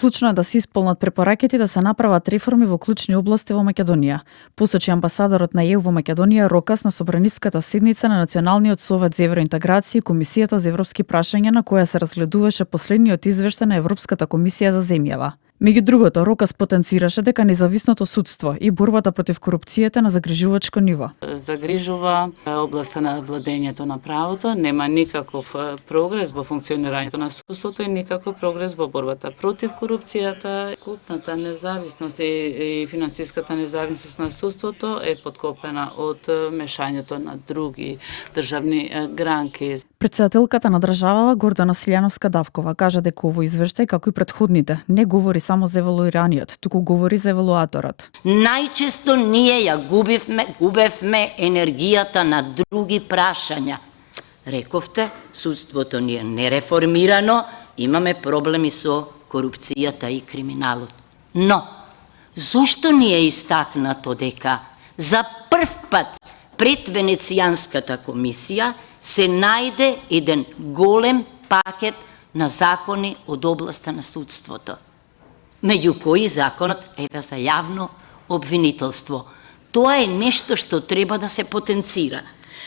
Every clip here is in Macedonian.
Клучно е да се исполнат препораките да се направат реформи во клучни области во Македонија, посочи амбасадорот на ЕУ во Македонија Рокас на собраниската седница на Националниот совет за евроинтеграција и Комисијата за европски прашања, на која се разгледуваше последниот извештај на Европската комисија за земјава. Меѓу другото, Рокас потенцираше дека независното судство и борбата против корупцијата на загрижувачко ниво. Загрижува областа на владењето на правото, нема никаков прогрес во функционирањето на судството и никаков прогрес во борбата против корупцијата. Купната независност и финансиската независност на судството е подкопена од мешањето на други државни гранки. Претседателката на државава Гордана Силјановска-Давкова кажа дека овој извештај, како и претходните, не говори само за евалуираниот, туку говори за евалуаторот. Најчесто ние ја губевме енергијата на други прашања. Рековте, судството ни е нереформирано, имаме проблеми со корупцијата и криминалот. Но, зошто ни е истакнато дека за прв пат пред Венецијанската комисија се најде еден голем пакет на закони од областа на судството, меѓу кои законот е за јавно обвинителство. Тоа е нешто што треба да се потенцира.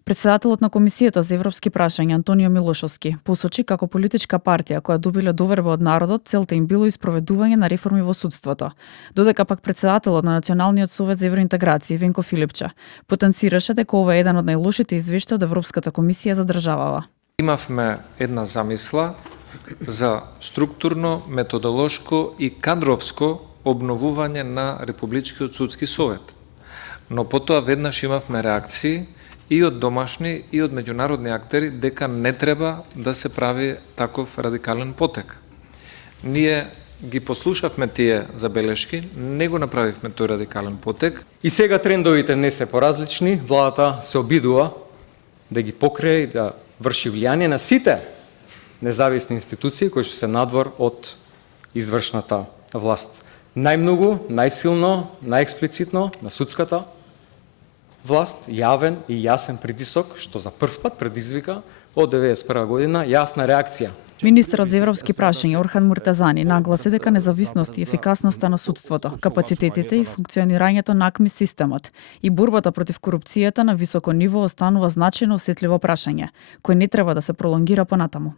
Претседателот на Комисијата за европски прашања Антонио Милошовски посочи како политичка партија која добила доверба од народот, целта им било испроведување на реформи во судството. Додека пак претседателот на Националниот совет за евроинтеграција Венко Филипче потенцираше дека ова е еден од најлошите извештаи од Европската комисија за државава. Имавме една замисла за структурно, методолошко и кадровско обновување на Републичкиот судски совет. Но потоа веднаш имавме реакции и од домашни и од меѓународни актери дека не треба да се прави таков радикален потек. Ние ги послушавме тие забелешки, не го направивме тој радикален потек. И сега трендовите не се поразлични, владата се обидува да ги покрие и да врши влијание на сите независни институции кои што се надвор од извршната власт. Најмногу, најсилно, најексплицитно на судската власт, јавен и јасен притисок, што за прв пат предизвика од 1991 година јасна реакција. Министерот за европски прашања Орхан Муртазани нагласи дека независност и ефикасноста на судството, капацитетите и функционирањето на АКМИ системот и борбата против корупцијата на високо ниво останува значајно осетливо прашање, кој не треба да се пролонгира понатаму.